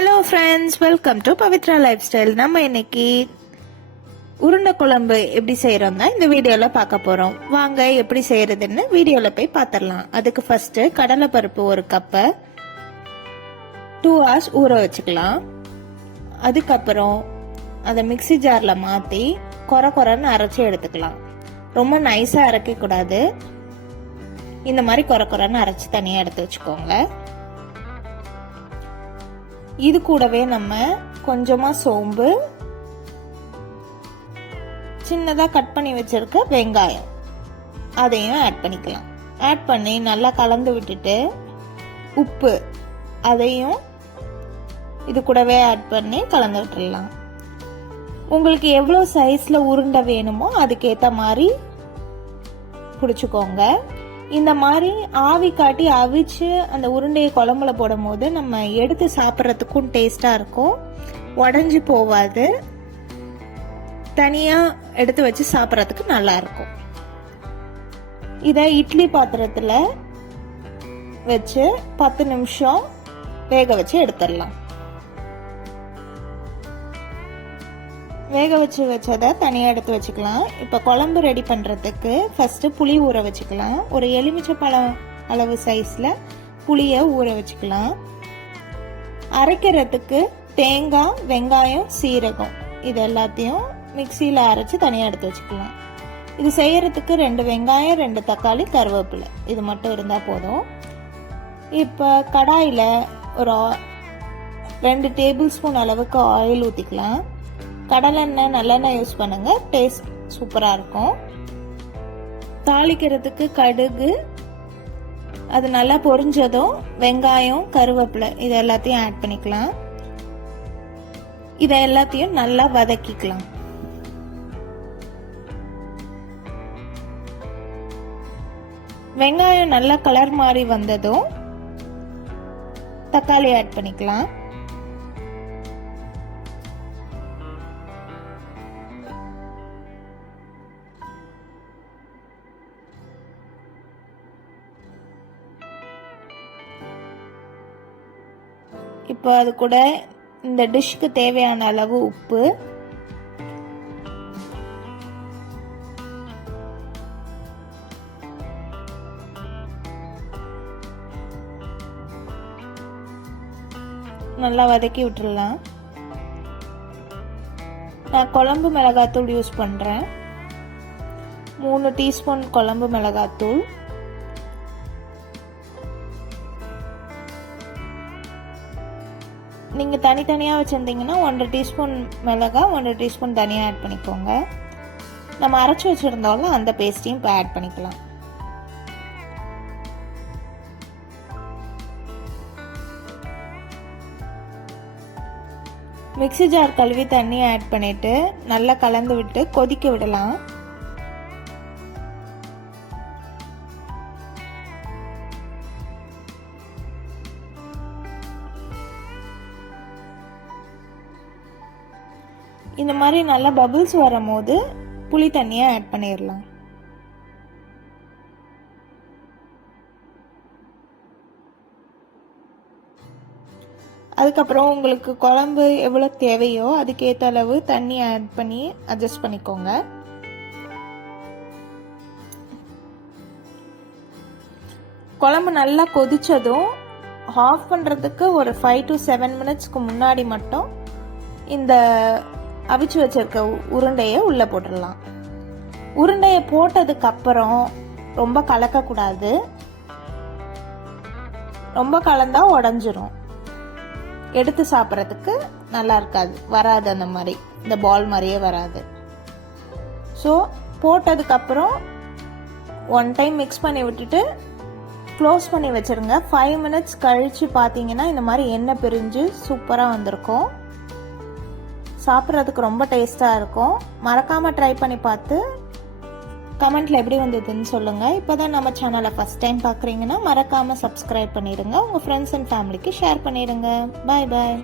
Hello friends, welcome to Pavithra life style. நம்ம இன்னைக்கு உருண்டை குழம்பு எப்படி செய்யறோம்னா இந்த வீடியோல பார்க்க போறோம். வாங்க எப்படி செய்யறதுன்னு வீடியோல போய் பார்த்துடலாம். அதுக்கு ஃபர்ஸ்ட் கடலைப்பருப்பு ஒரு கப்பை 2 hours ஊற வச்சுக்கலாம். அதுக்கப்புறம் அதை மிக்சி ஜார்ல மாத்தி கொரன்னு அரைச்சி எடுத்துக்கலாம். ரொம்ப நைஸா அரைக்க கூடாது, இந்த மாதிரி கொரன்னு அரைச்சி தனியா எடுத்து வச்சுக்கோங்க. இது கூடவே நம்ம கொஞ்சமா சோம்பு, சின்னதா கட் பண்ணி வச்சிருக்க வெங்காயம் அதையும் ஆட் பண்ணிக்கலாம். ஆட் பண்ணி நல்லா கலந்து விட்டுட்டு உப்பு அதையும் இது கூடவே ஆட் பண்ணி கலந்து விட்டுடலாம். உங்களுக்கு எவ்வளோ சைஸ்ல உருண்டை வேணுமோ அதுக்கேற்ற மாதிரி பிடிச்சிக்கோங்க. இந்த மாதிரி ஆவி காட்டி அவிச்சு அந்த உருண்டையை குழம்புல போடும் போது நம்ம எடுத்து சாப்பிட்றதுக்கும் டேஸ்டா இருக்கும், உடஞ்சி போவாது, தனியா எடுத்து வச்சு சாப்பிட்றதுக்கு நல்லா இருக்கும். இதை இட்லி பாத்திரத்துல வச்சு 10 நிமிஷம் வேக வச்சு எடுத்துடலாம். வேக வச்சதை தனியாக எடுத்து வச்சுக்கலாம். இப்போ குழம்பு ரெடி பண்ணுறதுக்கு ஃபஸ்ட்டு புளி ஊற வச்சுக்கலாம். ஒரு எலுமிச்சை பழம் அளவு சைஸில் புளியை ஊற வச்சுக்கலாம். அரைக்கிறதுக்கு தேங்காய், வெங்காயம், சீரகம் இது எல்லாத்தையும் மிக்சியில் அரைச்சி தனியாக எடுத்து வச்சுக்கலாம். இது செய்யறதுக்கு 2 வெங்காயம், 2 தக்காளி, கருவேப்பிலை இது மட்டும் இருந்தால் போதும். இப்போ கடாயில் ஒரு 2 டேபிள் ஸ்பூன் அளவுக்கு ஆயில் ஊற்றிக்கலாம். கடலெண்ணெய், நல்லெண்ணெய் யூஸ் பண்ணுங்க, டேஸ்ட் சூப்பரா இருக்கும். தாளிக்கிறதுக்கு கடுகு, அது நல்லா பொரிஞ்சதும் வெங்காயம், கருவேப்பிலை இது எல்லாத்தையும் ஆட் பண்ணிக்கலாம். இதை எல்லாத்தையும் நல்லா வதக்கிக்கலாம். வெங்காயம் நல்லா கலர் மாறி வந்ததும் தக்காளி ஆட் பண்ணிக்கலாம். இப்போ அது கூட இந்த டிஷ்க்கு தேவையான அளவு உப்பு, நல்லா வதக்கி விட்டுடலாம். நான் குழம்பு மிளகாத்தூள் யூஸ் பண்றேன். 3 டீஸ்பூன் குழம்பு மிளகாத்தூள், நீங்க தனித்தனியா வச்சிருந்தீங்கன்னா 1 டீஸ்பூன் மிளகா, 1 டீஸ்பூன் தனியா ஆட் பண்ணிக்கோங்க. நம்ம அரைச்சி வச்சிருந்தோம்ல அந்த பேஸ்டையும் இப்போ ஆட் பண்ணிக்கலாம். மிக்ஸி ஜார் கழுவி தண்ணி ஆட் பண்ணிட்டு நல்லா கலந்து விட்டு கொதிக்க விடலாம். இந்த மாதிரி நல்லா பபிள்ஸ் வரும்போது புளி தண்ணியை ஆட் பண்ணிடலாம். அதுக்கப்புறம் உங்களுக்கு குழம்பு எவ்வளோ தேவையோ அதுக்கேற்ற அளவு தண்ணி ஆட் பண்ணி அட்ஜஸ்ட் பண்ணிக்கோங்க. குழம்பு நல்லா கொதிச்சதும் ஆஃப் பண்ணுறதுக்கு ஒரு 5 to 7 மினிட்ஸ்க்கு முன்னாடி மட்டும் இந்த அவிச்சு வச்சிருக்க உருண்டையை உள்ள போட்டுடலாம். உருண்டையை போட்டதுக்கு அப்புறம் ரொம்ப கலக்கக்கூடாது, ரொம்ப கலந்தா உடஞ்சிரும், எடுத்து சாப்பிட்றதுக்கு நல்லா இருக்காது, வராது, அந்த மாதிரி இந்த பால் மாதிரியே வராது. ஸோ போட்டதுக்கு அப்புறம் 1 டைம் மிக்ஸ் பண்ணி விட்டுட்டு க்ளோஸ் பண்ணி வச்சிருங்க. 5 மினிட்ஸ் கழிச்சு பார்த்தீங்கன்னா இந்த மாதிரி எண்ணெய் பிரிஞ்சு சூப்பராக வந்திருக்கும். சாப்பிட்றதுக்கு ரொம்ப டேஸ்டாக இருக்கும். மறக்காமல் ட்ரை பண்ணி பார்த்து கமெண்ட்ல எப்படி வந்ததுன்னு சொல்லுங்க. இப்போதான் நம்ம சேனலை ஃபர்ஸ்ட் டைம் பார்க்குறீங்கன்னா மறக்காமல் சப்ஸ்கிரைப் பண்ணிடுங்க. உங்கள் ஃப்ரெண்ட்ஸ் அண்ட் ஃபேமிலிக்கு ஷேர் பண்ணிடுங்க. பாய் பாய்.